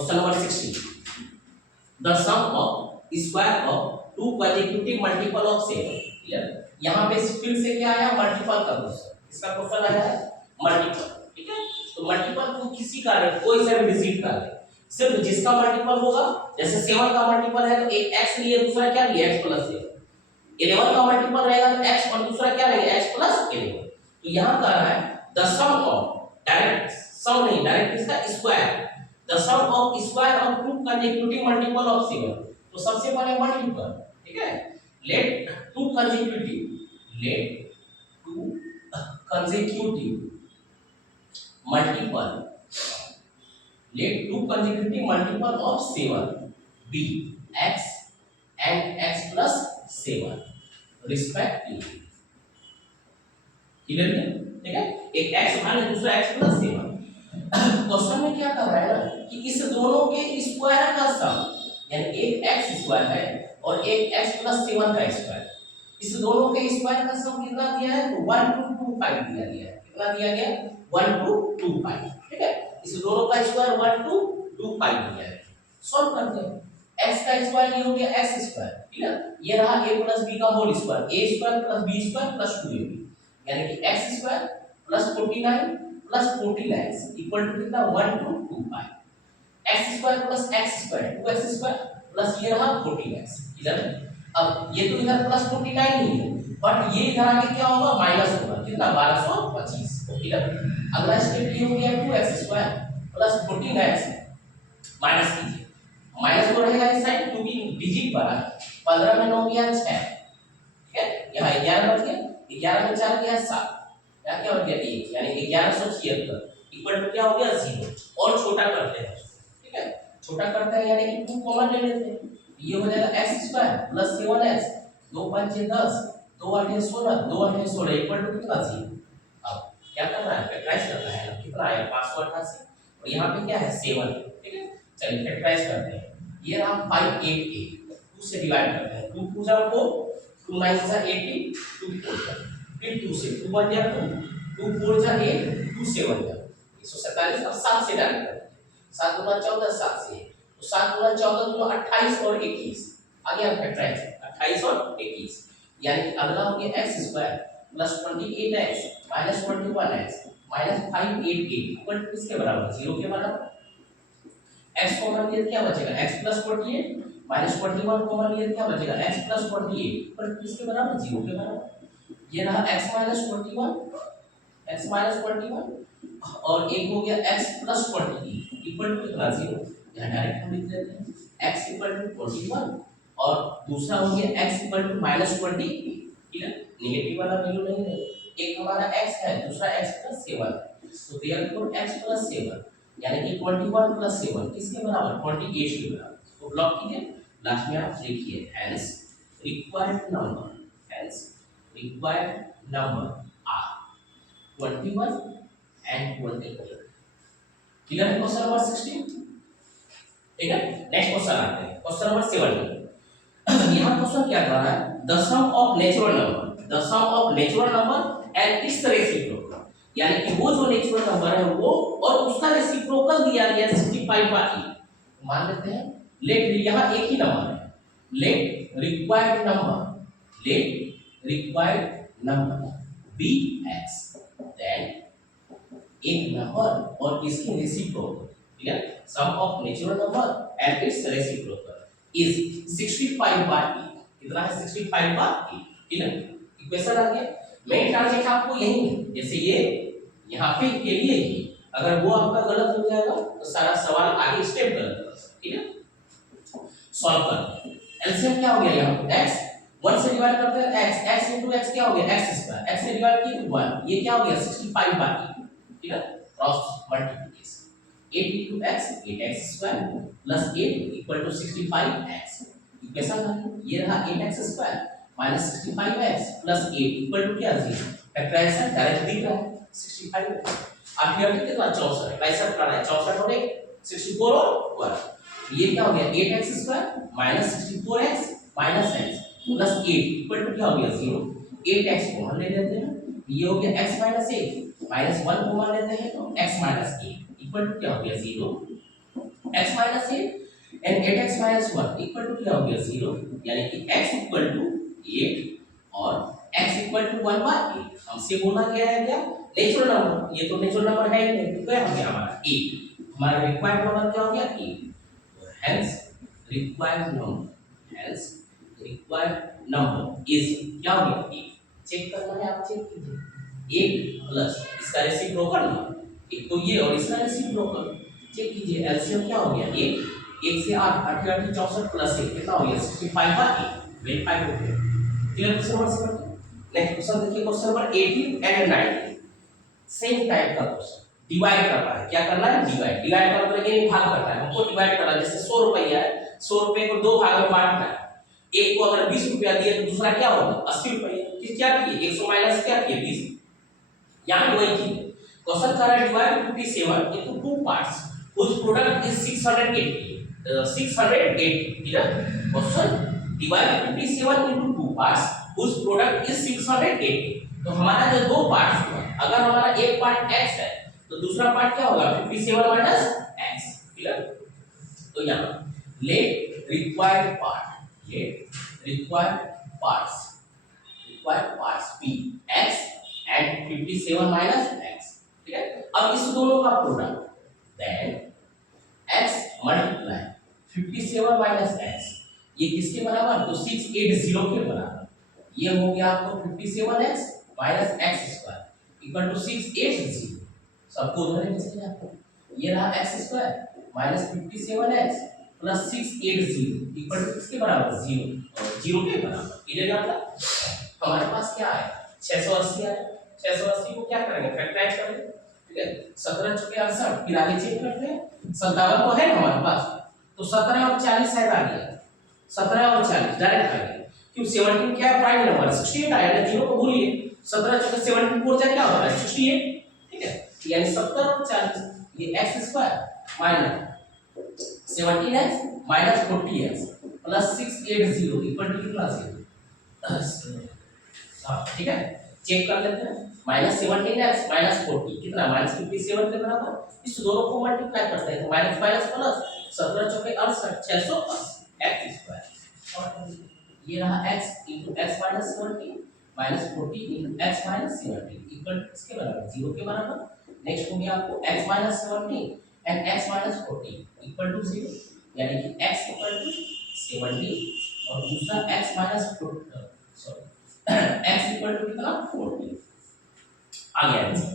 Question number 16 the sum of square of two consecutive multiple of 7। Clear. यहाँ पे फिर से क्या आया, मल्टीपल का क्वेश्चन, इसका क्वेश्चन आया है मल्टीपल। ठीक है, तो मल्टीपल को किसी का नहीं, कोई सा भी डिजिट का ले, सिर्फ जिसका मल्टीपल होगा, जैसे 7 का मल्टीपल है तो एक x लिए, दूसरा क्या लिए x प्लस 7। 11 का मल्टीपल रहेगा तो x और दूसरा क्या रहेगा x प्लस 11। तो यहाँ कह रहा है the sum of, direct sum नहीं, डायरेक्ट इसका square, the sum of square of two consecutive multiple of 7। तो सबसे पहले मल्टीपल, ठीक है, let two consecutive, let two consecutive multiple, let two consecutive multiple of 7 be x and x plus 7 respectively। Clear है? ठीक है, एक x मान ले, दूसरा x plus 7। क्वेश्चन में क्या कर रहा है ना कि इस दोनों के स्क्वायर का सम, यानी एक x स्क्वायर है और एक x plus 7 का स्क्वायर, इस दोनों के स्क्वायर का सम कितना दिया है, तो 1225 दिया गया है। कितना दिया गया, 1225। ठीक है, इस दोनों का स्क्वायर 1225 दिया है। सॉल्व करते हैं। x का स्क्वायर ये हो गया x स्क्वायर, ठीक है, ये रहा a प्लस b का whole square, a square plus b square plus 2ab, यानी कि x square plus 49 plus 49 equal to कितना, 1225। x square plus x square 2x square plus ये रहा 14x। क्लियर। अब ये तो इधर प्लस 49 ही है, बट ये इधर आके क्या होगा, माइनस होगा, कितना, 1225। क्लियर। अगला स्टेप ये हो गया 2x square plus 14x, minus कीजिए, माइनस को रहेगा इस साइड क्योंकि डिजिट बड़ा है। 15 में 9 गया 6, ठीक है, यहाँ 11 बच गया, 11 में 4 गया 7, क्या क्या हो गया 1, यानी 1176 इक्वल टू क्या हो गया 0। और छोटा करते हैं, ठीक है, छोटा करते हैं यानी कि 2 कॉमन ले लेते हैं, ये हो जाएगा x square plus 7x, 2 5 10, 2 8 16, 2 8 16 equal to कितना 0। अब क्या करना है, फैक्टराइज करना है, कितना आया 588 और यहाँ पे क्या है 7। ठीक है, चलिए फैक्टराइज करते हैं। ये रहा 588, 2 से डिवाइड करते हैं, 2 2 जा 4, 2 9 जा 80, 2 4 जा, फिर 2 से 2 1 जा 2, 2 4 जा 8, 2 7 जा 147। अब 7 से डाल करते हैं, 7 गुना 14, 7 से, तो 7 गुना 14 तो 28 और 21 आ गया फैक्टराइज, 28 और 21, यानी कि अगला हो गया x square plus 28x minus 21x minus 588 equal to किसके बराबर, 0 के बराबर। x कॉमन लिया क्या बचेगा, x प्लस 48 माइनस 21 कॉमन लिया क्या बचेगा, x प्लस 48 इक्वल टू किसके बराबर, 0 के बराबर। ये रहा x माइनस 21 और एक हो गया x प्लस 48 इक्वल टू कितना, 0। यहाँ डायरेक्ट हम लिख देते हैं x इक्वल टू 41 और दूसरा हो गया x इक्वल टू माइनस 20। ठीक है, नेगेटिव वाला वैल्यू नहीं है, एक हमारा x है, दूसरा x प्लस 7, तो देयरफॉर x प्लस 7 यानी कि 21 प्लस 7 किसके बराबर, 28 के बराबर। तो ब्लॉक कीजिए, लास्ट में आप लिखिए hence required number are 21 and 28। Clear है क्वेश्चन नंबर 16। ठीक है, नेक्स्ट क्वेश्चन आते हैं, क्वेश्चन नंबर 17। यहाँ क्वेश्चन क्या कर रहा है, the sum of natural number and its reciprocal, यानी कि वो जो नेचुरल नंबर है वो और उसका रेसिप्रोकल दिया गया 65/8। मान लेते हैं लेट, यहाँ एक ही नंबर है, let required number be x, then एक नंबर और इसकी रेसिप्रोकल, ठीक है, sum of natural number and its reciprocal is 65/8। कितना है, 65/8। ठीक है, इक्वेशन आ गया। मेन टारगेट आपको यही है, जैसे ये यहाँ पे के लिए ही, अगर वो आपका गलत हो जाएगा तो सारा सवाल आगे स्टेप गलत होगा। ठीक है, सॉल्व करते हैं। एलसीएम क्या हो गया, यहाँ पे x 1 से डिवाइड करते हैं, x into x क्या हो गया, x स्क्वायर, x से डिवाइड किया तो 1, ये क्या हो गया 65/8। ठीक है, cross multiplication 8 into x 8x square plus 8 equal to 65x। Equation ये रहा 8x square minus 65x plus 8 equal to क्या, 0। फैक्टराइजेशन डायरेक्ट दिख रहा है 65। आप क्लियर कितना 64, 65 का है 64 और 64 और 1, ये क्या हो गया 8x square minus 64x minus x plus 8 equal to क्या हो गया 0। 8x कॉमन ले लेते हैं, ये हो गया x माइनस 8 माइनस 1 कॉमन लेते हैं तो x माइनस 8 इक्वल टू क्या हो गया 0। x minus 8 and 8x minus 1 equal to क्या हो गया 0, यानी कि x इक्वल टू 8 और x इक्वल टू 1/8। हमसे बोला गया है क्या, नेचुरल नंबर, ये तो नेचुरल नंबर है ही नहीं, तो क्या हो गया हमारा 8, हमारा रिक्वायर्ड नंबर क्या हो गया 8। हेंस रिक्वायर्ड नंबर इज क्या हो गया 8। चेक करना है, आप चेक कीजिए 8 प्लस इसका रेसिप्रोकल ना, एक तो ये और इसका रेसिप्रोकल, चेक कीजिए एलसीएम क्या हो गया 1, 1 से 8 8 8 64 प्लस 1 कितना हो गया 65/8, वेरीफाई हो गया। Clear question number 7। Next question देखिए, question number 18 and 19 same type का क्वेश्चन, डिवाइड करना है, क्या करना है डिवाइड करना, लेकिन भाग करना है, हमको डिवाइड करना है। जैसे 100 रुपया है, 100 रुपए को दो भाग में बांटना है, एक को अगर 20 रुपया दिए तो दूसरा क्या होगा 80 रुपया, फिर क्या किए 100 माइनस क्या किए 20, यहां वही चीज क्वेश्चन कर रहा है divide 57 into two parts whose product is 680 question divide 57 into two parts whose product is 680। तो हमारा जो दो पार्ट्स हुआ, अगर हमारा एक पार्ट x है तो दूसरा पार्ट क्या होगा 57 माइनस x। क्लियर, तो यहां late required parts be x and 57 minus x। ठीक है, अब इस दोनों का product then x multiply 57 minus x, ये किसके बराबर, तो 680 के बराबर, ये हो गया आपको 57x minus x square equal to 680, सबको उधर ही चले जाते, ये रहा x square minus 57x plus 680 equal to किसके बराबर 0 के बराबर। क्लियर है, हमारे पास क्या आया 680 आया, 680 को क्या करेंगे फैक्टराइज करेंगे। ठीक है, 17 चुके 68, फिर आगे चेक करते हैं, 57 तो है हमारे पास, तो 17 और 40 शायद आ गया, 17 और 40 डायरेक्ट आ गया, क्यों 17 क्या है प्राइम नंबर 68 आया ना, जीरो को भूलिए, 17 चुके 74 जाए क्या होता है 68। ठीक है, यानी 70 और 40, ये x square minus 17x minus 40x plus 680 equal to कितना 0। ठीक है, चेक कर लेते हैं, माइनस 17x माइनस 40 कितना माइनस 57 के बराबर, इस दोनों को मल्टीप्लाई करते हैं तो माइनस माइनस प्लस 17 चौके 68 680 x स्क्वायर, ये रहा x into x minus 70 minus 40 into x minus 70 equal किसके बराबर 0 के बराबर। नेक्स्ट हो गया आपको x minus 70 and x minus 40 equal to 0, यानी कि x इक्वल टू 70 और दूसरा x minus 40 sorry x equal to कितना 40 आ गया आंसर।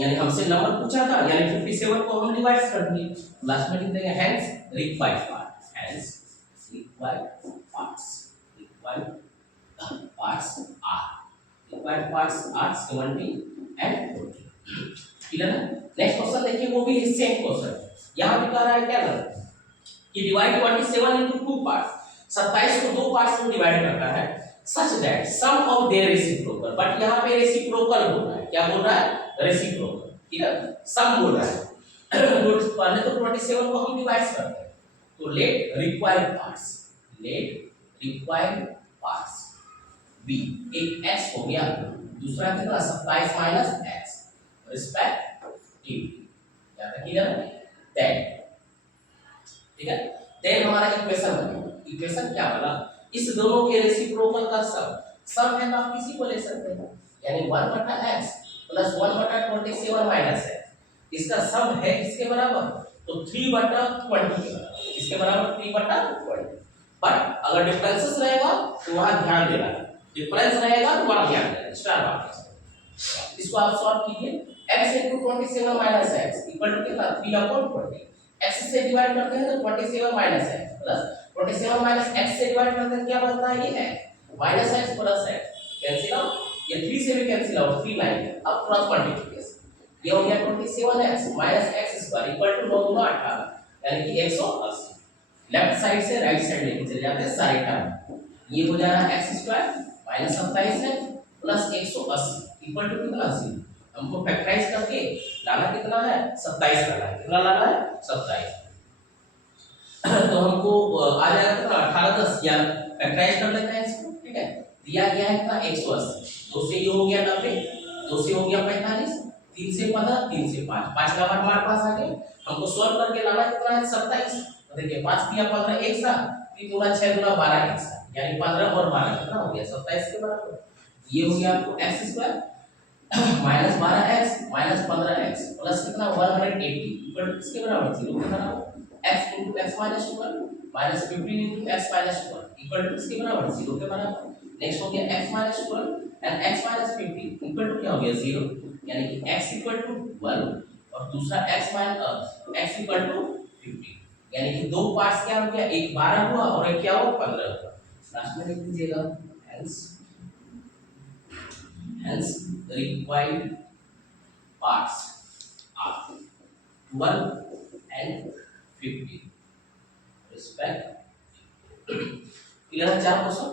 यानी हमसे नंबर पूछा था, यानी 57 को हम डिवाइड कर दिए, लास्ट में लिख देंगे hence required parts are 70 and 40। Clear है, नेक्स्ट क्वेश्चन देखिए, वो भी सेम क्वेश्चन, यहां भी कह रहा है क्या करना कि डिवाइड 27 इनटू टू पार्ट्स, 27 को दो पार्ट्स में डिवाइड करता है such that sum of their reciprocal, but यहाँ पे रेसिप्रोकल बोल रहा है, क्या बोल रहा है रेसिप्रोकल। ठीक है, सम बोल रहा है पहले तो 27 को हम डिवाइड करते हैं, तो लेट रिक्वायर्ड पार्ट्स बी, एक x हो गया, दूसरा कितना 27 माइनस x रिस्पेक्टिवली, याद रखिएगा दैट। ठीक है, देन हमारा इक्वेशन बनेगा, इक्वेशन क्या बना, इस दोनों के रेसिप्रोकल का सम है तो आप किसी को ले सकते हैं, यानी 1/x प्लस 1/27 माइनस x, इसका सम है किसके बराबर, तो 3/20 के बराबर, इसके बराबर 3/20। बट अगर डिफरेंसेस रहेगा तो वहां ध्यान देना है, डिफरेंस रहेगा तो वहां ध्यान देना, स्टार मार्क। इसको आप सॉल्व कीजिए, x * 27 minus x equal to कितना 3/20, x से डिवाइड करते हैं तो 27 minus x plus 27 minus x से डिवाइड करते हैं क्या बनता है, ये x minus x plus x cancel out, ये 3 से भी कैंसिल आउट, 3 लाइन अब क्रॉस मल्टीप्लिकेशन, ये हो गया 27x minus x square equal to 9 गुना 18, यानी कि 180। लेफ्ट साइड से राइट साइड लेके चले जाते हैं सारे टर्म, ये हो जा रहा है x square minus 27x plus 180 equal to कितना 0। हमको फैक्टराइज करके लाना कितना है 27 लाना है, कितना लाना है 27, तो हमको आ जाएगा कितना 18 10, या फैक्टराइज कर लेते हैं इसको। ठीक है, दिया गया है कितना 180, 2 से ये हो गया 90, 2 से हो गया 45, 3 से 15, 3 से 5, 5 नंबर हमारे पास आ गए। हमको सॉल्व करके लाना कितना है 27। तो देखिए 5 दिया 15 एक साथ, 3 दूना 6 दूना 12 एक साथ, यानी 15 और 12 कितना हो गया 27 के बराबर। ये हो गया आपको x square minus 12x minus 15x plus कितना 180 इक्वल इसके बराबर 0 के बराबर। x into x minus 1 minus 15 into x minus 1 equal to इसके बराबर 0 के बराबर। नेक्स्ट हो गया x minus 1 and x minus 15 equal to क्या हो गया 0, यानी कि x इक्वल टू 1 और दूसरा x minus x equal to 15, यानी कि दो पार्ट्स क्या हो गया, एक 12 हुआ और एक क्या हुआ 15 हुआ। लास्ट में लिख दीजिएगा hence required parts are 12 and 15 respect। Clear है चार क्वेश्चन।